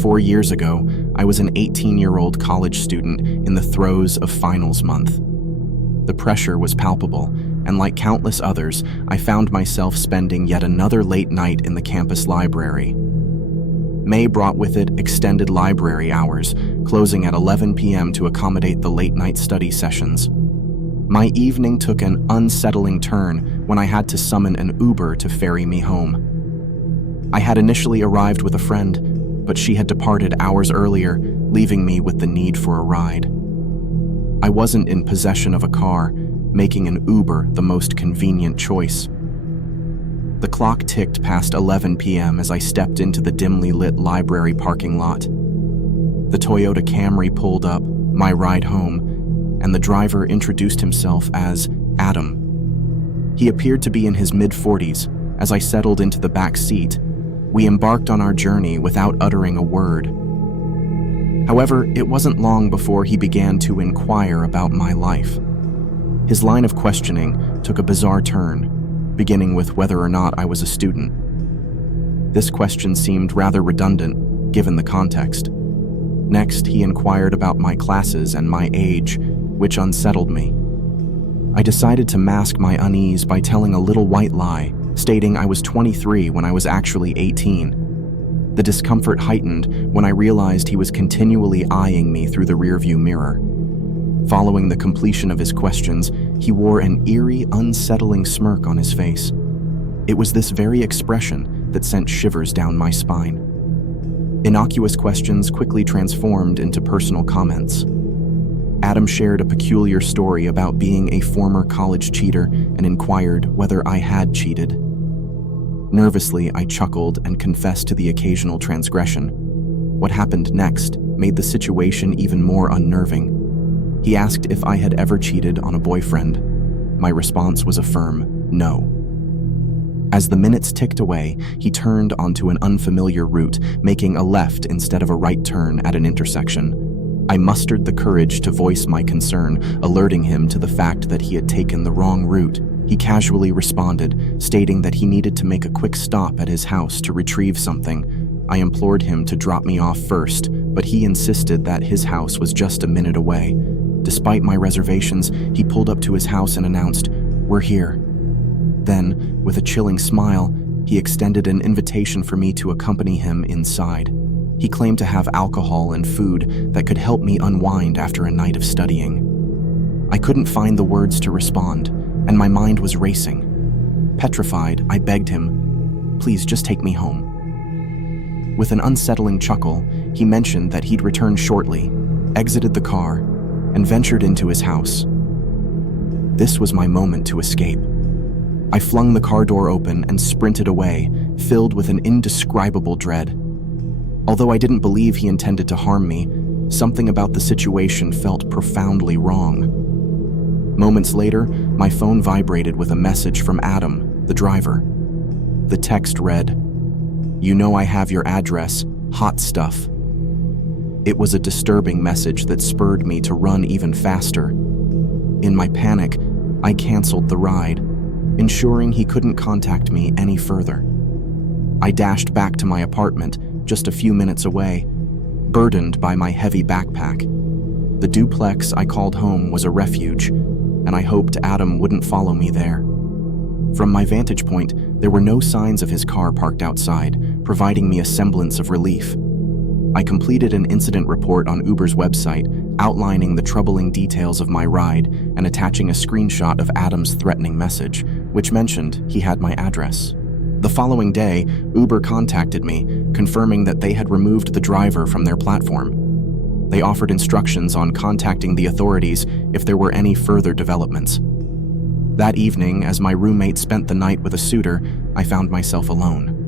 4 years ago, I was an 18-year-old college student in the throes of finals month. The pressure was palpable, and like countless others, I found myself spending yet another late night in the campus library. May brought with it extended library hours, closing at 11 p.m. to accommodate the late-night study sessions. My evening took an unsettling turn when I had to summon an Uber to ferry me home. I had initially arrived with a friend, but she had departed hours earlier, leaving me with the need for a ride. I wasn't in possession of a car, making an Uber the most convenient choice. The clock ticked past 11 p.m. as I stepped into the dimly lit library parking lot. The Toyota Camry pulled up, my ride home, and the driver introduced himself as Adam. He appeared to be in his mid-40s. As I settled into the back seat, we embarked on our journey without uttering a word. However, it wasn't long before he began to inquire about my life. His line of questioning took a bizarre turn, beginning with whether or not I was a student. This question seemed rather redundant, given the context. Next, he inquired about my classes and my age, which unsettled me. I decided to mask my unease by telling a little white lie, stating I was 23 when I was actually 18. The discomfort heightened when I realized he was continually eyeing me through the rearview mirror. Following the completion of his questions, he wore an eerie, unsettling smirk on his face. It was this very expression that sent shivers down my spine. Innocuous questions quickly transformed into personal comments. Adam shared a peculiar story about being a former college cheater and inquired whether I had cheated. Nervously, I chuckled and confessed to the occasional transgression. What happened next made the situation even more unnerving. He asked if I had ever cheated on a boyfriend. My response was a firm no. As the minutes ticked away, he turned onto an unfamiliar route, making a left instead of a right turn at an intersection. I mustered the courage to voice my concern, alerting him to the fact that he had taken the wrong route. He casually responded, stating that he needed to make a quick stop at his house to retrieve something. I implored him to drop me off first, but he insisted that his house was just a minute away. Despite my reservations, he pulled up to his house and announced, "We're here." Then, with a chilling smile, he extended an invitation for me to accompany him inside. He claimed to have alcohol and food that could help me unwind after a night of studying. I couldn't find the words to respond, and my mind was racing. Petrified, I begged him, "Please just take me home." With an unsettling chuckle, he mentioned that he'd return shortly, exited the car, and ventured into his house. This was my moment to escape. I flung the car door open and sprinted away, filled with an indescribable dread. Although I didn't believe he intended to harm me, something about the situation felt profoundly wrong. Moments later, my phone vibrated with a message from Adam, the driver. The text read, "You know I have your address, hot stuff." It was a disturbing message that spurred me to run even faster. In my panic, I canceled the ride, ensuring he couldn't contact me any further. I dashed back to my apartment, just a few minutes away, burdened by my heavy backpack. The duplex I called home was a refuge, and I hoped Adam wouldn't follow me there. From my vantage point, there were no signs of his car parked outside, providing me a semblance of relief. I completed an incident report on Uber's website, outlining the troubling details of my ride and attaching a screenshot of Adam's threatening message, which mentioned he had my address. The following day, Uber contacted me, confirming that they had removed the driver from their platform. They offered instructions on contacting the authorities if there were any further developments. That evening, as my roommate spent the night with a suitor, I found myself alone.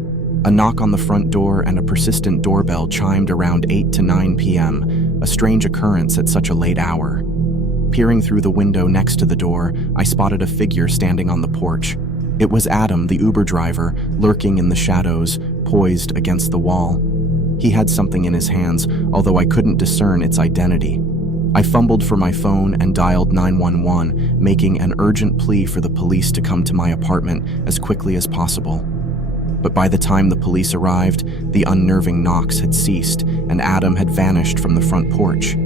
A knock on the front door and a persistent doorbell chimed around 8 to 9 p.m., a strange occurrence at such a late hour. Peering through the window next to the door, I spotted a figure standing on the porch. It was Adam, the Uber driver, lurking in the shadows, poised against the wall. He had something in his hands, although I couldn't discern its identity. I fumbled for my phone and dialed 911, making an urgent plea for the police to come to my apartment as quickly as possible. but by the time the police arrived, the unnerving knocks had ceased and Adam had vanished from the front porch.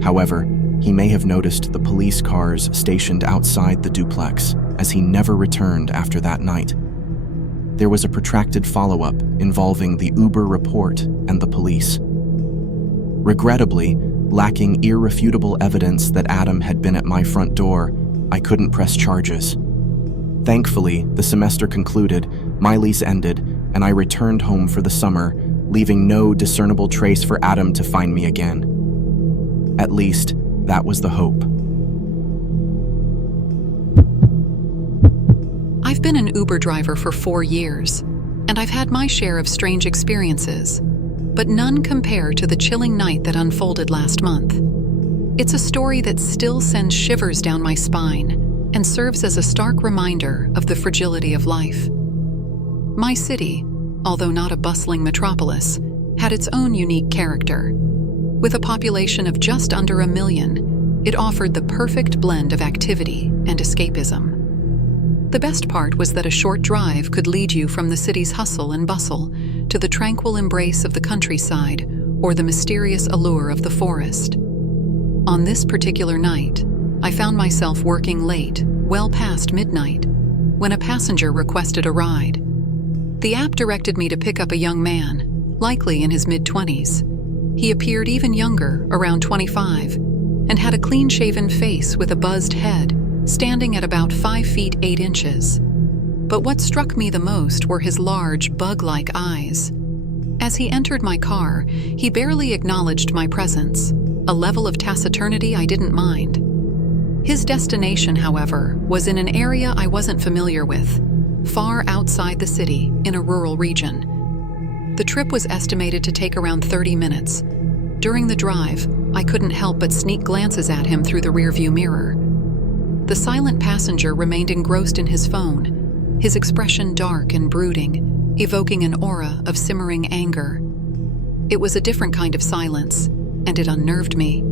However, he may have noticed the police cars stationed outside the duplex, as he never returned after that night. There was a protracted follow-up involving the Uber report and the police. Regrettably, lacking irrefutable evidence that Adam had been at my front door, I couldn't press charges. Thankfully, the semester concluded, my lease ended, and I returned home for the summer, leaving no discernible trace for Adam to find me again. At least, that was the hope. I've been an Uber driver for 4 years, and I've had my share of strange experiences, but none compare to the chilling night that unfolded last month. It's a story that still sends shivers down my spine and serves as a stark reminder of the fragility of life. My city, although not a bustling metropolis, had its own unique character. With a population of just under 1 million, it offered the perfect blend of activity and escapism. The best part was that a short drive could lead you from the city's hustle and bustle to the tranquil embrace of the countryside or the mysterious allure of the forest. On this particular night, I found myself working late, well past midnight, when a passenger requested a ride. The app directed me to pick up a young man, likely in his mid-20s. He appeared even younger, around 25, and had a clean-shaven face with a buzzed head, standing at about 5 feet 8 inches. But what struck me the most were his large, bug-like eyes. As he entered my car, he barely acknowledged my presence, a level of taciturnity I didn't mind. His destination, however, was in an area I wasn't familiar with, far outside the city, in a rural region. The trip was estimated to take around 30 minutes. During the drive, I couldn't help but sneak glances at him through the rearview mirror. The silent passenger remained engrossed in his phone, his expression dark and brooding, evoking an aura of simmering anger. It was a different kind of silence, and it unnerved me.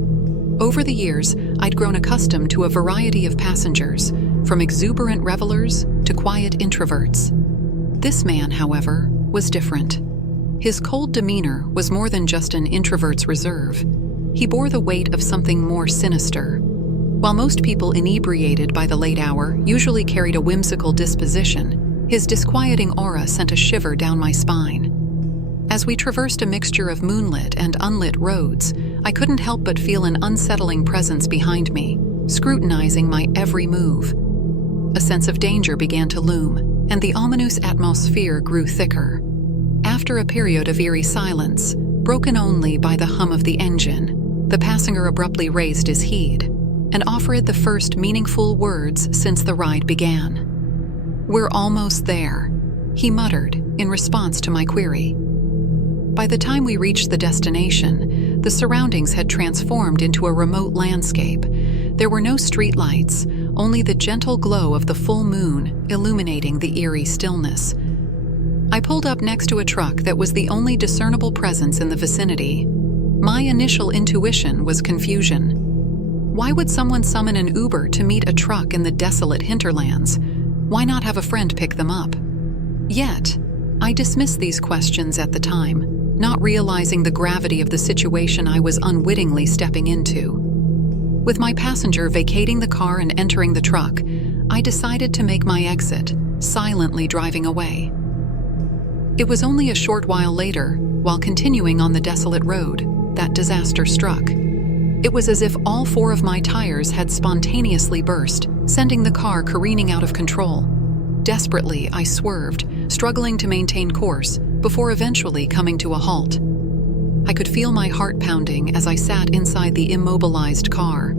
Over the years, I'd grown accustomed to a variety of passengers, from exuberant revelers to quiet introverts. This man, however, was different. His cold demeanor was more than just an introvert's reserve. He bore the weight of something more sinister. While most people inebriated by the late hour usually carried a whimsical disposition, his disquieting aura sent a shiver down my spine. As we traversed a mixture of moonlit and unlit roads, I couldn't help but feel an unsettling presence behind me, scrutinizing my every move. A sense of danger began to loom, and the ominous atmosphere grew thicker. After a period of eerie silence, broken only by the hum of the engine, the passenger abruptly raised his heed and offered the first meaningful words since the ride began. "We're almost there," he muttered in response to my query. By the time we reached the destination, the surroundings had transformed into a remote landscape. There were no streetlights, only the gentle glow of the full moon illuminating the eerie stillness. I pulled up next to a truck that was the only discernible presence in the vicinity. My initial intuition was confusion. Why would someone summon an Uber to meet a truck in the desolate hinterlands? Why not have a friend pick them up? Yet, I dismissed these questions at the time, not realizing the gravity of the situation I was unwittingly stepping into. With my passenger vacating the car and entering the truck, I decided to make my exit, silently driving away. It was only a short while later, while continuing on the desolate road, that disaster struck. It was as if all 4 of my tires had spontaneously burst, sending the car careening out of control. Desperately, I swerved, struggling to maintain course, before eventually coming to a halt. I could feel my heart pounding as I sat inside the immobilized car.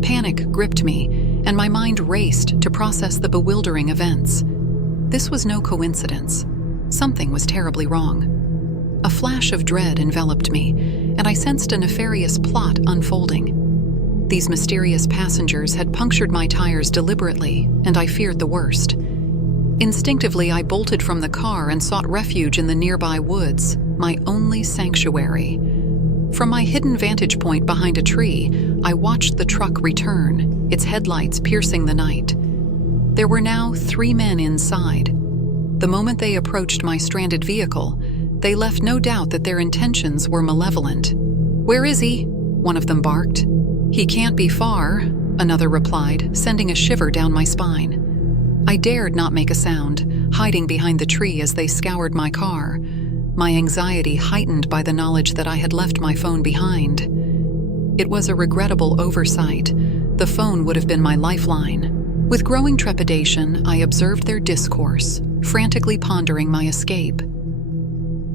Panic gripped me, and my mind raced to process the bewildering events. This was no coincidence. Something was terribly wrong. A flash of dread enveloped me, and I sensed a nefarious plot unfolding. These mysterious passengers had punctured my tires deliberately, and I feared the worst. Instinctively, I bolted from the car and sought refuge in the nearby woods, my only sanctuary. From my hidden vantage point behind a tree, I watched the truck return, its headlights piercing the night. There were now 3 men inside. The moment they approached my stranded vehicle, they left no doubt that their intentions were malevolent. "Where is he?" one of them barked. "He can't be far," another replied, sending a shiver down my spine. I dared not make a sound, hiding behind the tree as they scoured my car, my anxiety heightened by the knowledge that I had left my phone behind. It was a regrettable oversight. The phone would have been my lifeline. With growing trepidation, I observed their discourse, frantically pondering my escape.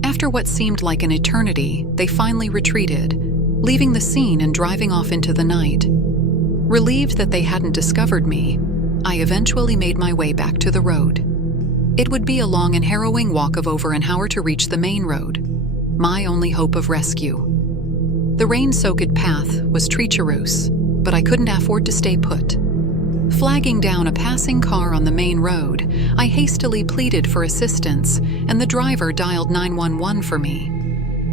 After what seemed like an eternity, they finally retreated, leaving the scene and driving off into the night. Relieved that they hadn't discovered me, I eventually made my way back to the road. It would be a long and harrowing walk of over an hour to reach the main road, my only hope of rescue. The rain-soaked path was treacherous, but I couldn't afford to stay put. Flagging down a passing car on the main road, I hastily pleaded for assistance, and the driver dialed 911 for me.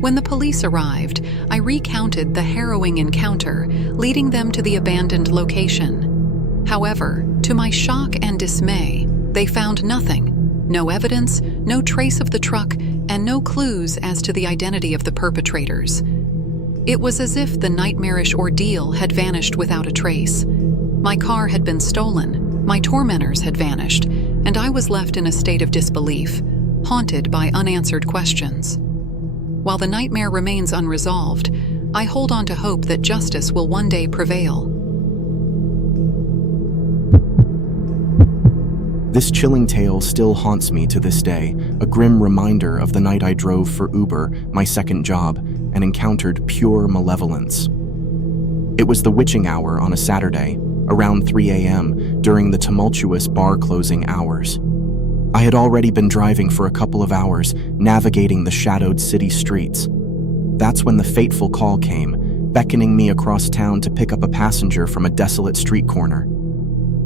When the police arrived, I recounted the harrowing encounter, leading them to the abandoned location. However, to my shock and dismay, they found nothing. No evidence, no trace of the truck, and no clues as to the identity of the perpetrators. It was as if the nightmarish ordeal had vanished without a trace. My car had been stolen, my tormentors had vanished, and I was left in a state of disbelief, haunted by unanswered questions. While the nightmare remains unresolved, I hold on to hope that justice will one day prevail. This chilling tale still haunts me to this day, a grim reminder of the night I drove for Uber, my second job, and encountered pure malevolence. It was the witching hour on a Saturday, around 3 a.m., during the tumultuous bar closing hours. I had already been driving for a couple of hours, navigating the shadowed city streets. That's when the fateful call came, beckoning me across town to pick up a passenger from a desolate street corner.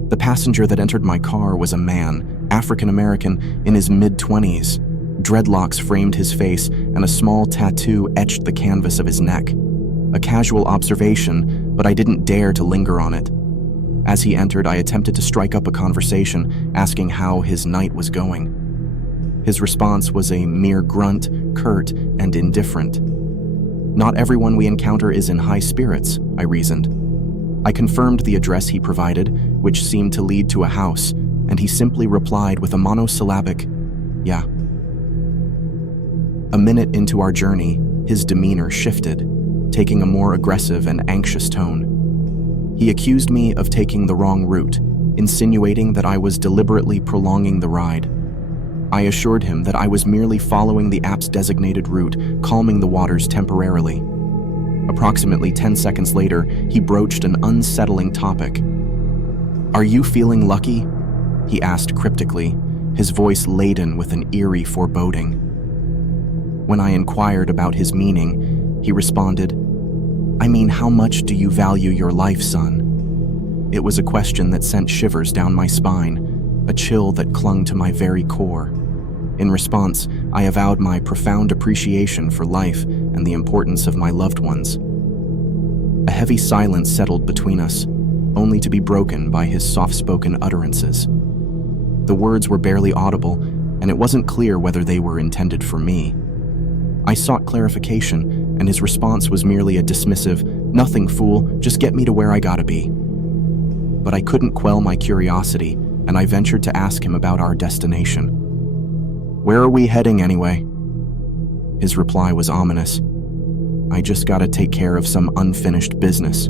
The passenger that entered my car was a man, African-American, in his mid-20s. Dreadlocks framed his face, and a small tattoo etched the canvas of his neck. A casual observation, but I didn't dare to linger on it. As he entered, I attempted to strike up a conversation, asking how his night was going. His response was a mere grunt, curt and indifferent. Not everyone we encounter is in high spirits, I reasoned. I confirmed the address he provided, which seemed to lead to a house, and he simply replied with a monosyllabic, "Yeah." A minute into our journey, his demeanor shifted, taking a more aggressive and anxious tone. He accused me of taking the wrong route, insinuating that I was deliberately prolonging the ride. I assured him that I was merely following the app's designated route, calming the waters temporarily. Approximately 10 seconds later, he broached an unsettling topic. "Are you feeling lucky?" he asked cryptically, his voice laden with an eerie foreboding. When I inquired about his meaning, he responded, "I mean, how much do you value your life, son?" It was a question that sent shivers down my spine, a chill that clung to my very core. In response, I avowed my profound appreciation for life and the importance of my loved ones. A heavy silence settled between us, only to be broken by his soft-spoken utterances. The words were barely audible, and it wasn't clear whether they were intended for me. I sought clarification, and his response was merely a dismissive, "Nothing, fool, just get me to where I gotta be." But I couldn't quell my curiosity, and I ventured to ask him about our destination. "Where are we heading anyway?" His reply was ominous. "I just gotta take care of some unfinished business."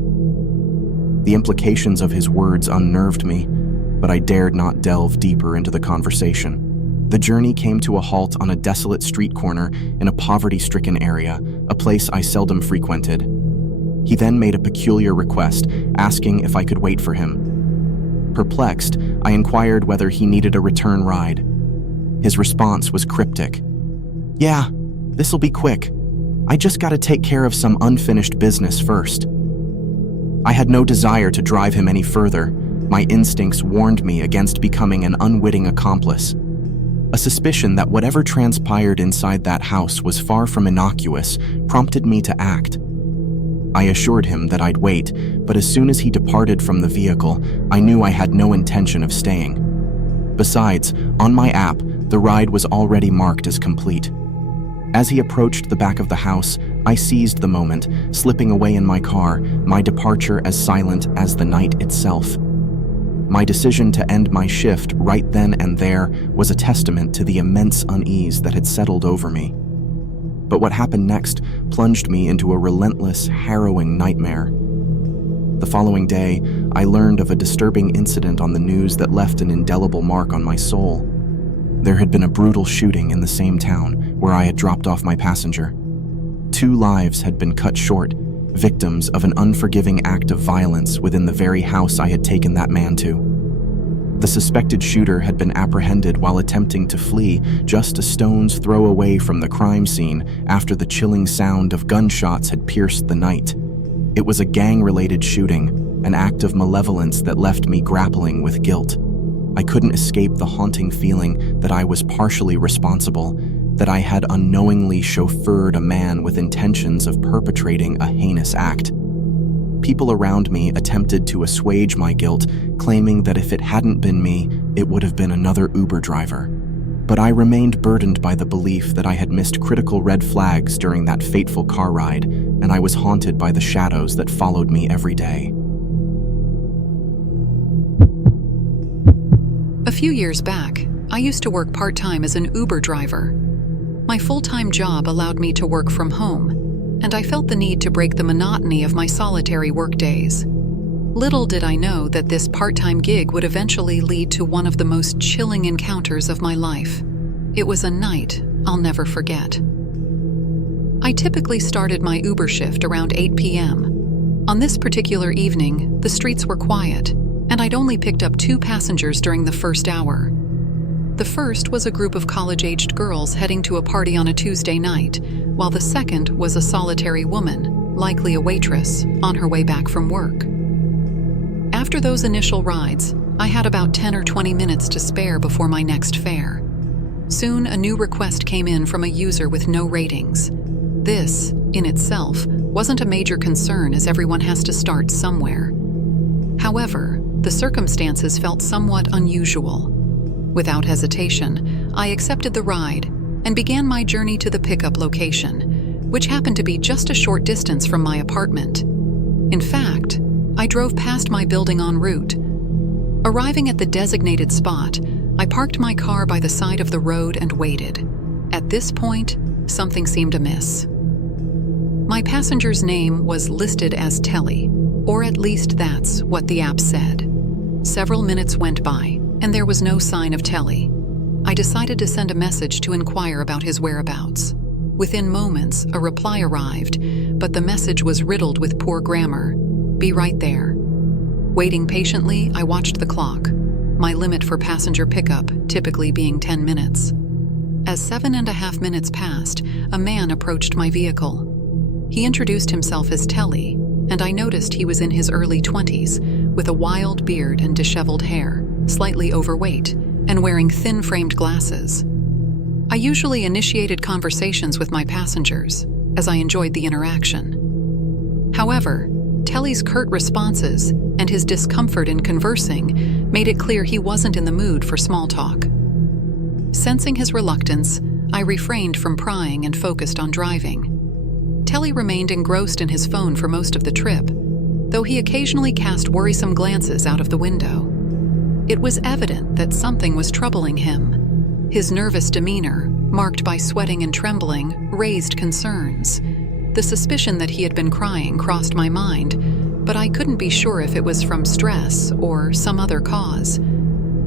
The implications of his words unnerved me, but I dared not delve deeper into the conversation. The journey came to a halt on a desolate street corner in a poverty-stricken area, a place I seldom frequented. He then made a peculiar request, asking if I could wait for him. Perplexed, I inquired whether he needed a return ride. His response was cryptic. "Yeah, this'll be quick. I just gotta take care of some unfinished business first." I had no desire to drive him any further. My instincts warned me against becoming an unwitting accomplice. A suspicion that whatever transpired inside that house was far from innocuous prompted me to act. I assured him that I'd wait, but as soon as he departed from the vehicle, I knew I had no intention of staying. Besides, on my app, The ride was already marked as complete. As he approached the back of the house, I seized the moment, slipping away in my car, my departure as silent as the night itself. My decision to end my shift right then and there was a testament to the immense unease that had settled over me. But what happened next plunged me into a relentless, harrowing nightmare. The following day, I learned of a disturbing incident on the news that left an indelible mark on my soul. There had been a brutal shooting in the same town where I had dropped off my passenger. 2 lives had been cut short, victims of an unforgiving act of violence within the very house I had taken that man to. The suspected shooter had been apprehended while attempting to flee just a stone's throw away from the crime scene after the chilling sound of gunshots had pierced the night. It was a gang-related shooting, an act of malevolence that left me grappling with guilt. I couldn't escape the haunting feeling that I was partially responsible, that I had unknowingly chauffeured a man with intentions of perpetrating a heinous act. People around me attempted to assuage my guilt, claiming that if it hadn't been me, it would have been another Uber driver. But I remained burdened by the belief that I had missed critical red flags during that fateful car ride, and I was haunted by the shadows that followed me every day. A few years back, I used to work part-time as an Uber driver. My full-time job allowed me to work from home, and I felt the need to break the monotony of my solitary workdays. Little did I know that this part-time gig would eventually lead to one of the most chilling encounters of my life. It was a night I'll never forget. I typically started my Uber shift around 8 p.m. On this particular evening, the streets were quiet, and I'd only picked up 2 passengers during the first hour. The first was a group of college-aged girls heading to a party on a Tuesday night, while the second was a solitary woman, likely a waitress, on her way back from work. After those initial rides, I had about 10 or 20 minutes to spare before my next fare. Soon, a new request came in from a user with no ratings. This, in itself, wasn't a major concern as everyone has to start somewhere. However, the circumstances felt somewhat unusual. Without hesitation, I accepted the ride and began my journey to the pickup location, which happened to be just a short distance from my apartment. In fact, I drove past my building en route. Arriving at the designated spot, I parked my car by the side of the road and waited. At this point, something seemed amiss. My passenger's name was listed as Telly, or at least that's what the app said. Several minutes went by, and there was no sign of Telly. I decided to send a message to inquire about his whereabouts. Within moments, a reply arrived, but the message was riddled with poor grammar. "Be right there." Waiting patiently, I watched the clock, my limit for passenger pickup typically being 10 minutes. As 7.5 minutes passed, a man approached my vehicle. He introduced himself as Telly, and I noticed he was in his early 20s, with a wild beard and disheveled hair, slightly overweight, and wearing thin-framed glasses. I usually initiated conversations with my passengers, as I enjoyed the interaction. However, Telly's curt responses and his discomfort in conversing made it clear he wasn't in the mood for small talk. Sensing his reluctance, I refrained from prying and focused on driving. Telly remained engrossed in his phone for most of the trip, though he occasionally cast worrisome glances out of the window. It was evident that something was troubling him. His nervous demeanor, marked by sweating and trembling, raised concerns. The suspicion that he had been crying crossed my mind, but I couldn't be sure if it was from stress or some other cause.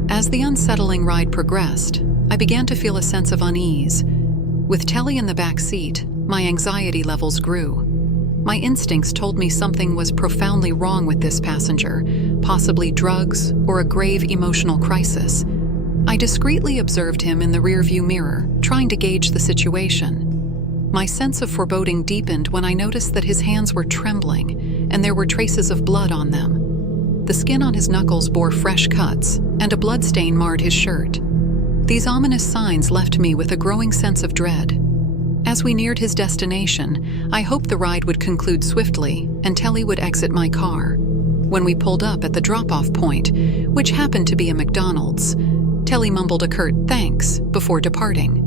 As the unsettling ride progressed, I began to feel a sense of unease. With Telly in the back seat, my anxiety levels grew. My instincts told me something was profoundly wrong with this passenger, possibly drugs or a grave emotional crisis. I discreetly observed him in the rearview mirror, trying to gauge the situation. My sense of foreboding deepened when I noticed that his hands were trembling and there were traces of blood on them. The skin on his knuckles bore fresh cuts, and a bloodstain marred his shirt. These ominous signs left me with a growing sense of dread. As we neared his destination, I hoped the ride would conclude swiftly and Telly would exit my car. When we pulled up at the drop-off point, which happened to be a McDonald's, Telly mumbled a curt thanks before departing.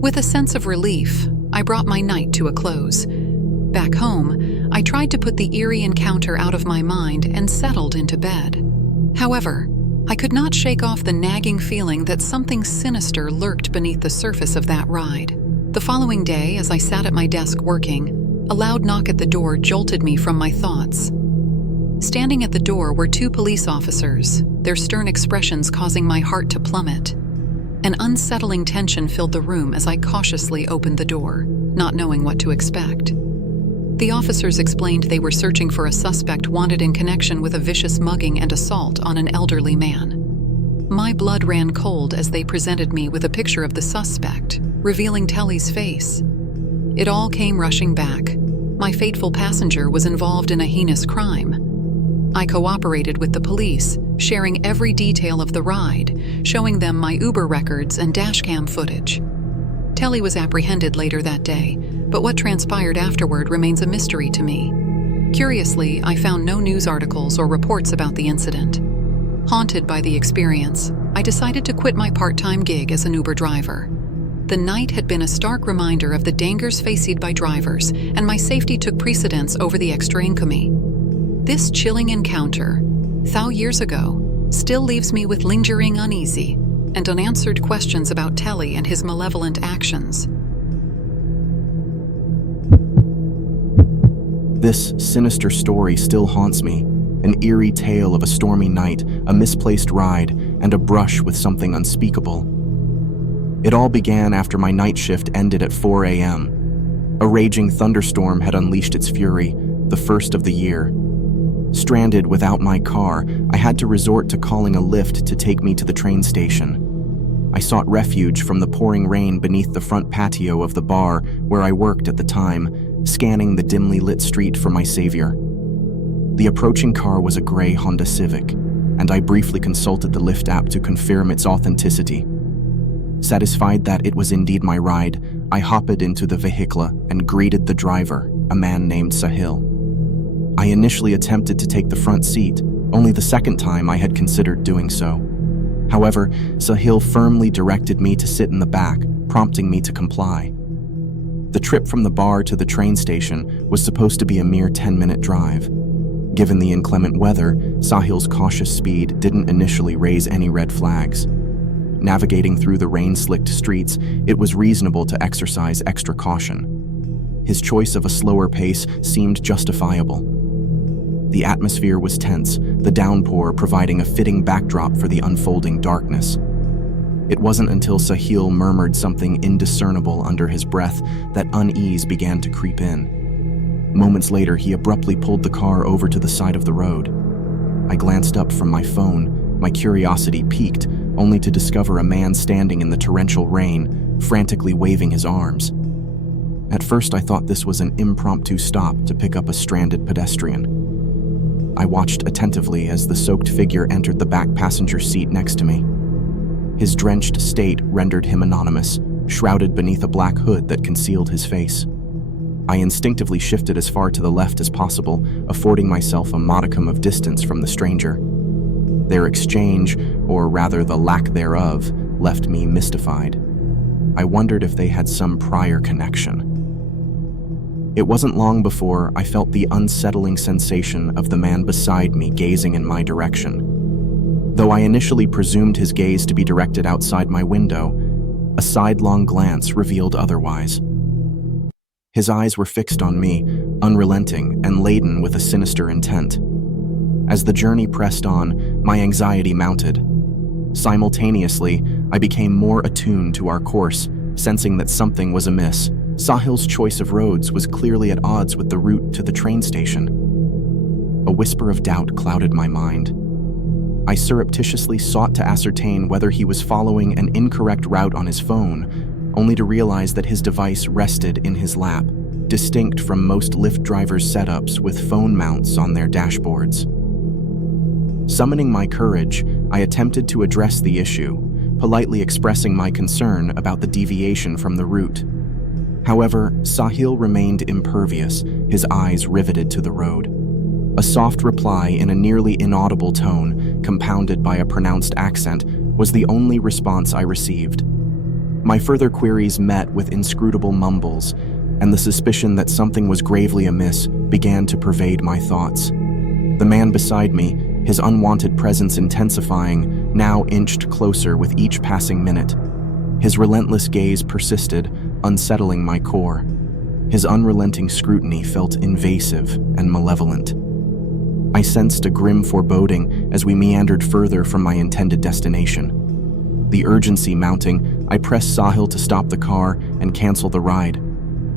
With a sense of relief, I brought my night to a close. Back home, I tried to put the eerie encounter out of my mind and settled into bed. However, I could not shake off the nagging feeling that something sinister lurked beneath the surface of that ride. The following day, as I sat at my desk working, a loud knock at the door jolted me from my thoughts. Standing at the door were 2 police officers, their stern expressions causing my heart to plummet. An unsettling tension filled the room as I cautiously opened the door, not knowing what to expect. The officers explained they were searching for a suspect wanted in connection with a vicious mugging and assault on an elderly man. My blood ran cold as they presented me with a picture of the suspect, revealing Telly's face. It all came rushing back. My fateful passenger was involved in a heinous crime. I cooperated with the police, sharing every detail of the ride, showing them my Uber records and dashcam footage. Telly was apprehended later that day, but what transpired afterward remains a mystery to me. Curiously, I found no news articles or reports about the incident. Haunted by the experience, I decided to quit my part-time gig as an Uber driver. The night had been a stark reminder of the dangers faced by drivers, and my safety took precedence over the extra income. This chilling encounter, thou years ago, still leaves me with lingering uneasy and unanswered questions about Telly and his malevolent actions. This sinister story still haunts me, an eerie tale of a stormy night, a misplaced ride, and a brush with something unspeakable. It all began after my night shift ended at 4 a.m. A raging thunderstorm had unleashed its fury, the first of the year. Stranded without my car, I had to resort to calling a Lyft to take me to the train station. I sought refuge from the pouring rain beneath the front patio of the bar where I worked at the time, scanning the dimly lit street for my savior. The approaching car was a gray Honda Civic, and I briefly consulted the Lyft app to confirm its authenticity. Satisfied that it was indeed my ride, I hopped into the vehicle and greeted the driver, a man named Sahil. I initially attempted to take the front seat, only the second time I had considered doing so. However, Sahil firmly directed me to sit in the back, prompting me to comply. The trip from the bar to the train station was supposed to be a mere 10-minute drive. Given the inclement weather, Sahil's cautious speed didn't initially raise any red flags. Navigating through the rain-slicked streets, it was reasonable to exercise extra caution. His choice of a slower pace seemed justifiable. The atmosphere was tense, the downpour providing a fitting backdrop for the unfolding darkness. It wasn't until Sahil murmured something indiscernible under his breath that unease began to creep in. Moments later, he abruptly pulled the car over to the side of the road. I glanced up from my phone, my curiosity piqued, only to discover a man standing in the torrential rain, frantically waving his arms. At first, I thought this was an impromptu stop to pick up a stranded pedestrian. I watched attentively as the soaked figure entered the back passenger seat next to me. His drenched state rendered him anonymous, shrouded beneath a black hood that concealed his face. I instinctively shifted as far to the left as possible, affording myself a modicum of distance from the stranger. Their exchange, or rather the lack thereof, left me mystified. I wondered if they had some prior connection. It wasn't long before I felt the unsettling sensation of the man beside me gazing in my direction. Though I initially presumed his gaze to be directed outside my window, a sidelong glance revealed otherwise. His eyes were fixed on me, unrelenting and laden with a sinister intent. As the journey pressed on, my anxiety mounted. Simultaneously, I became more attuned to our course, sensing that something was amiss. Sahil's choice of roads was clearly at odds with the route to the train station. A whisper of doubt clouded my mind. I surreptitiously sought to ascertain whether he was following an incorrect route on his phone, only to realize that his device rested in his lap, distinct from most Lyft drivers' setups with phone mounts on their dashboards. Summoning my courage, I attempted to address the issue, politely expressing my concern about the deviation from the route. However, Sahil remained impervious, his eyes riveted to the road. A soft reply in a nearly inaudible tone, compounded by a pronounced accent, was the only response I received. My further queries met with inscrutable mumbles, and the suspicion that something was gravely amiss began to pervade my thoughts. The man beside me, his unwanted presence intensifying, now inched closer with each passing minute. His relentless gaze persisted, unsettling my core. His unrelenting scrutiny felt invasive and malevolent. I sensed a grim foreboding as we meandered further from my intended destination. The urgency mounting, I pressed Sahil to stop the car and cancel the ride.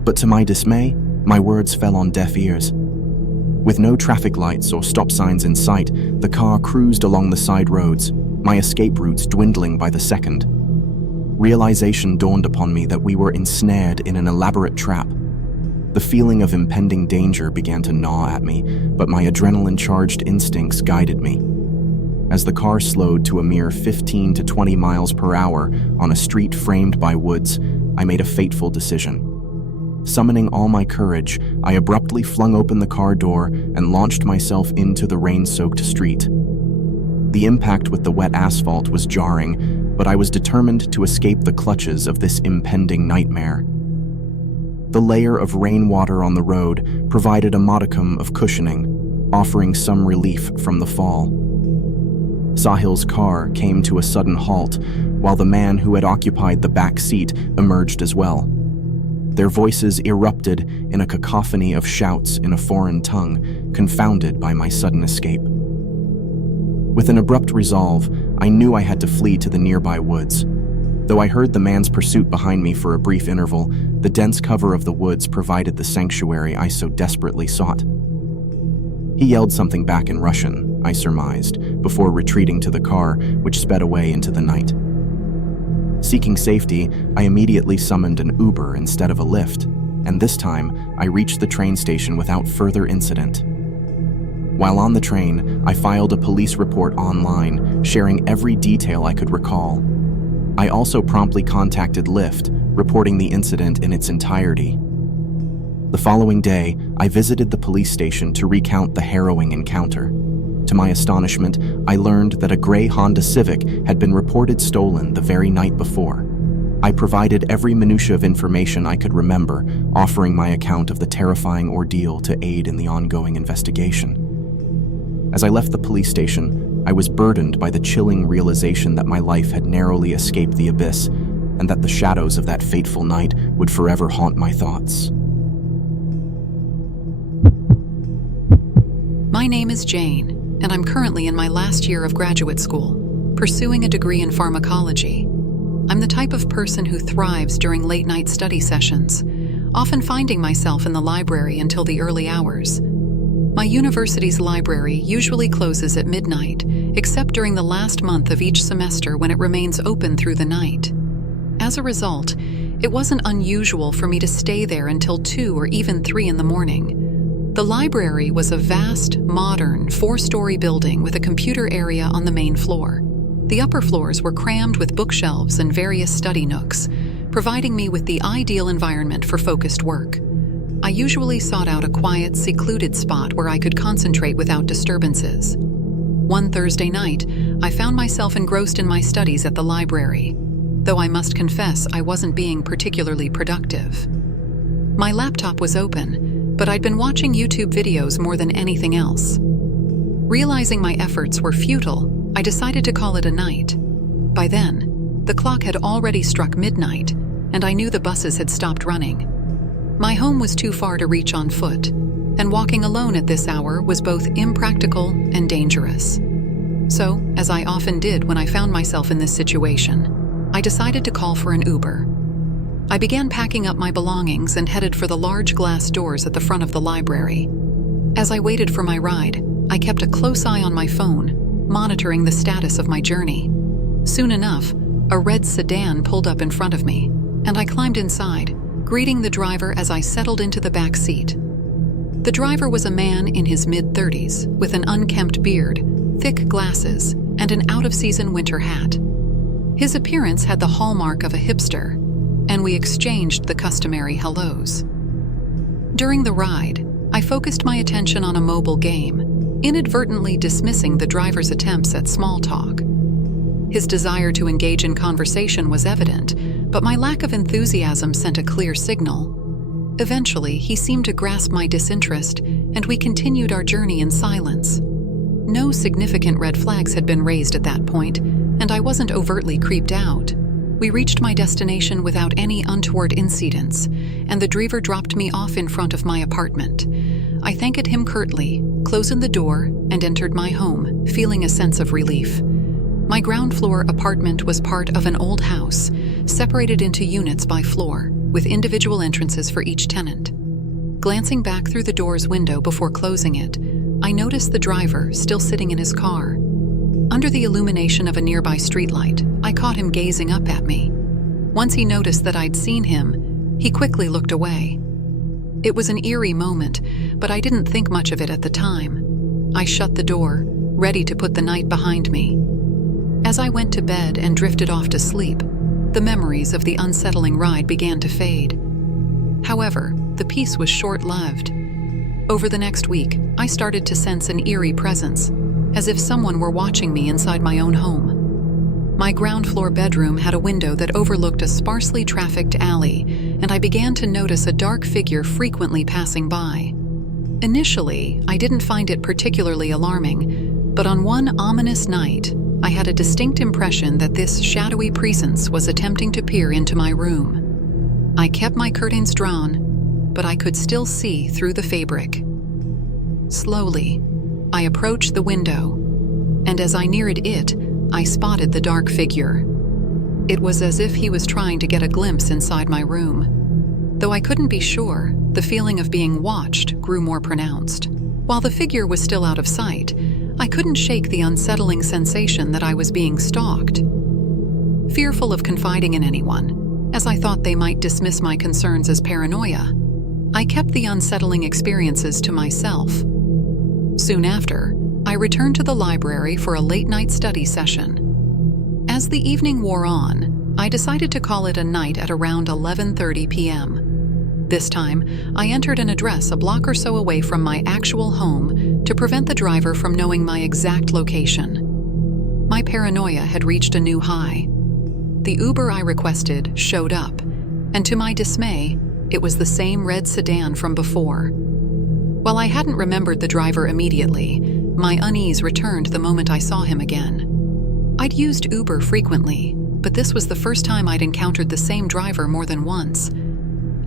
But to my dismay, my words fell on deaf ears. With no traffic lights or stop signs in sight, the car cruised along the side roads, my escape routes dwindling by the second. Realization dawned upon me that we were ensnared in an elaborate trap. The feeling of impending danger began to gnaw at me, but my adrenaline-charged instincts guided me. As the car slowed to a mere 15 to 20 miles per hour on a street framed by woods, I made a fateful decision. Summoning all my courage, I abruptly flung open the car door and launched myself into the rain-soaked street. The impact with the wet asphalt was jarring, but I was determined to escape the clutches of this impending nightmare. The layer of rainwater on the road provided a modicum of cushioning, offering some relief from the fall. Sahil's car came to a sudden halt, while the man who had occupied the back seat emerged as well. Their voices erupted in a cacophony of shouts in a foreign tongue, confounded by my sudden escape. With an abrupt resolve, I knew I had to flee to the nearby woods. Though I heard the man's pursuit behind me for a brief interval, the dense cover of the woods provided the sanctuary I so desperately sought. He yelled something back in Russian, I surmised, before retreating to the car, which sped away into the night. Seeking safety, I immediately summoned an Uber instead of a Lyft, and this time I reached the train station without further incident. While on the train, I filed a police report online, sharing every detail I could recall. I also promptly contacted Lyft, reporting the incident in its entirety. The following day, I visited the police station to recount the harrowing encounter. To my astonishment, I learned that a gray Honda Civic had been reported stolen the very night before. I provided every minutia of information I could remember, offering my account of the terrifying ordeal to aid in the ongoing investigation. As I left the police station, I was burdened by the chilling realization that my life had narrowly escaped the abyss, and that the shadows of that fateful night would forever haunt my thoughts. My name is Jane, and I'm currently in my last year of graduate school, pursuing a degree in pharmacology. I'm the type of person who thrives during late-night study sessions, often finding myself in the library until the early hours. My university's library usually closes at midnight, except during the last month of each semester when it remains open through the night. As a result, it wasn't unusual for me to stay there until 2 or even 3 in the morning. The library was a vast, modern, 4-story building with a computer area on the main floor. The upper floors were crammed with bookshelves and various study nooks, providing me with the ideal environment for focused work. I usually sought out a quiet, secluded spot where I could concentrate without disturbances. One Thursday night, I found myself engrossed in my studies at the library, though I must confess I wasn't being particularly productive. My laptop was open, but I'd been watching YouTube videos more than anything else. Realizing my efforts were futile, I decided to call it a night. By then, the clock had already struck midnight, and I knew the buses had stopped running. My home was too far to reach on foot, and walking alone at this hour was both impractical and dangerous. So, as I often did when I found myself in this situation, I decided to call for an Uber. I began packing up my belongings and headed for the large glass doors at the front of the library. As I waited for my ride, I kept a close eye on my phone, monitoring the status of my journey. Soon enough, a red sedan pulled up in front of me, and I climbed inside, greeting the driver as I settled into the back seat. The driver was a man in his mid-30s, with an unkempt beard, thick glasses, and an out-of-season winter hat. His appearance had the hallmark of a hipster, and we exchanged the customary hellos. During the ride, I focused my attention on a mobile game, inadvertently dismissing the driver's attempts at small talk. His desire to engage in conversation was evident, but my lack of enthusiasm sent a clear signal. Eventually, he seemed to grasp my disinterest, and we continued our journey in silence. No significant red flags had been raised at that point, and I wasn't overtly creeped out. We reached my destination without any untoward incidents, and the driver dropped me off in front of my apartment. I thanked him curtly, closed the door, and entered my home, feeling a sense of relief. My ground-floor apartment was part of an old house, separated into units by floor, with individual entrances for each tenant. Glancing back through the door's window before closing it, I noticed the driver still sitting in his car. Under the illumination of a nearby streetlight, I caught him gazing up at me. Once he noticed that I'd seen him, he quickly looked away. It was an eerie moment, but I didn't think much of it at the time. I shut the door, ready to put the night behind me. As I went to bed and drifted off to sleep, the memories of the unsettling ride began to fade. However, the peace was short-lived. Over the next week, I started to sense an eerie presence, as if someone were watching me inside my own home. My ground-floor bedroom had a window that overlooked a sparsely trafficked alley, and I began to notice a dark figure frequently passing by. Initially, I didn't find it particularly alarming, but on one ominous night, I had a distinct impression that this shadowy presence was attempting to peer into my room. I kept my curtains drawn, but I could still see through the fabric. Slowly, I approached the window, and as I neared it, I spotted the dark figure. It was as if he was trying to get a glimpse inside my room. Though I couldn't be sure, the feeling of being watched grew more pronounced. While the figure was still out of sight, I couldn't shake the unsettling sensation that I was being stalked. Fearful of confiding in anyone, as I thought they might dismiss my concerns as paranoia, I kept the unsettling experiences to myself. Soon after, I returned to the library for a late-night study session. As the evening wore on, I decided to call it a night at around 11:30 p.m. This time, I entered an address a block or so away from my actual home to prevent the driver from knowing my exact location. My paranoia had reached a new high. The Uber I requested showed up, and to my dismay, it was the same red sedan from before. While I hadn't remembered the driver immediately, my unease returned the moment I saw him again. I'd used Uber frequently, but this was the first time I'd encountered the same driver more than once.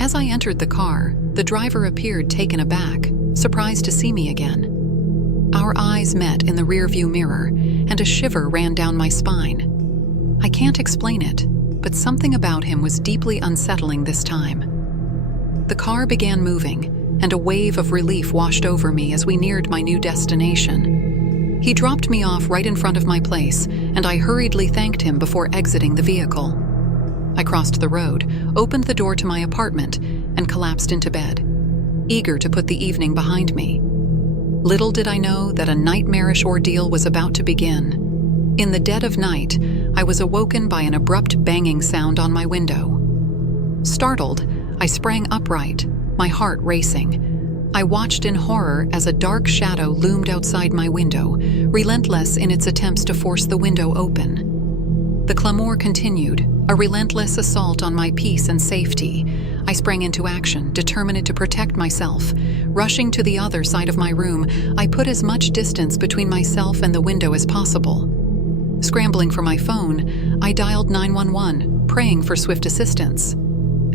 As I entered the car, the driver appeared taken aback, surprised to see me again. Our eyes met in the rearview mirror, and a shiver ran down my spine. I can't explain it, but something about him was deeply unsettling this time. The car began moving, and a wave of relief washed over me as we neared my new destination. He dropped me off right in front of my place, and I hurriedly thanked him before exiting the vehicle. I crossed the road, opened the door to my apartment, and collapsed into bed, eager to put the evening behind me. Little did I know that a nightmarish ordeal was about to begin. In the dead of night, I was awoken by an abrupt banging sound on my window. Startled, I sprang upright, my heart racing. I watched in horror as a dark shadow loomed outside my window, relentless in its attempts to force the window open. The clamor continued, a relentless assault on my peace and safety. I sprang into action, determined to protect myself. Rushing to the other side of my room, I put as much distance between myself and the window as possible. Scrambling for my phone, I dialed 911, praying for swift assistance.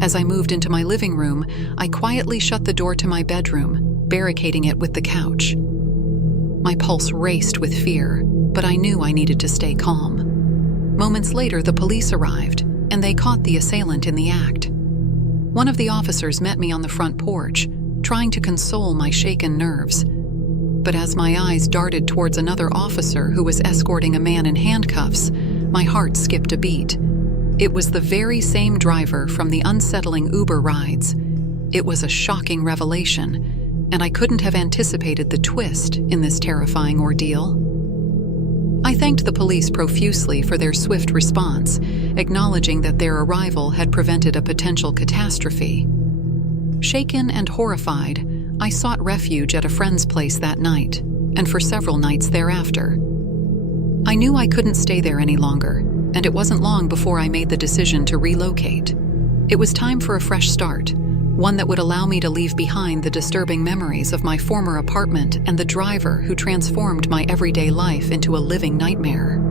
As I moved into my living room, I quietly shut the door to my bedroom, barricading it with the couch. My pulse raced with fear, but I knew I needed to stay calm. Moments later, the police arrived, and they caught the assailant in the act. One of the officers met me on the front porch, trying to console my shaken nerves. But as my eyes darted towards another officer who was escorting a man in handcuffs, my heart skipped a beat. It was the very same driver from the unsettling Uber rides. It was a shocking revelation, and I couldn't have anticipated the twist in this terrifying ordeal. I thanked the police profusely for their swift response, acknowledging that their arrival had prevented a potential catastrophe. Shaken and horrified, I sought refuge at a friend's place that night, and for several nights thereafter. I knew I couldn't stay there any longer, and it wasn't long before I made the decision to relocate. It was time for a fresh start, one that would allow me to leave behind the disturbing memories of my former apartment and the driver who transformed my everyday life into a living nightmare.